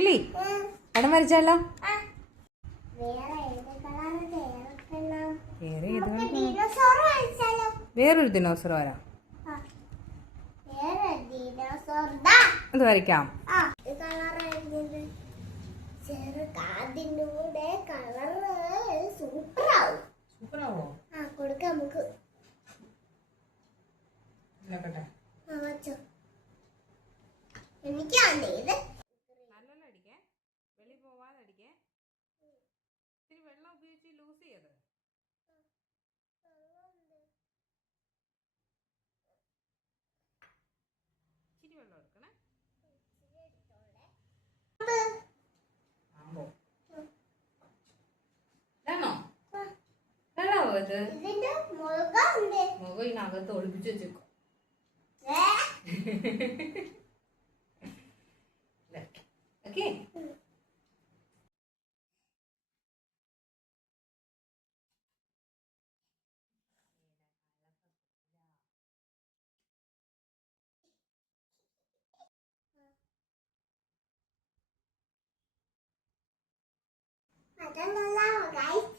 ഇല്ലേ പടം വരച്ചാലോ? വേറൊരു ദിനോസർ വരാം. അത് വരയ്ക്കാം. സൂപ്പറാവോ? കൊടുക്കാം നമുക്ക്. എനിക്കാണ് ഇത്. നല്ലോണം അടിക്കേ, വെളി പോവാതെ അടിക്കേ. ഇത്തിരി വെള്ളം ഉപയോഗിച്ച് ലൂസ് ചെയ്ത്. ഇച്ചിരി വെള്ളം എടുക്കണേ. ഇതാണോ വെള്ളാവോ ഇത്? മുഖം ഇതിനകത്ത് ഒളിപ്പിച്ച് വെച്ചേക്കും. ഓക്കെ. അതെന്താ ഗൈസ്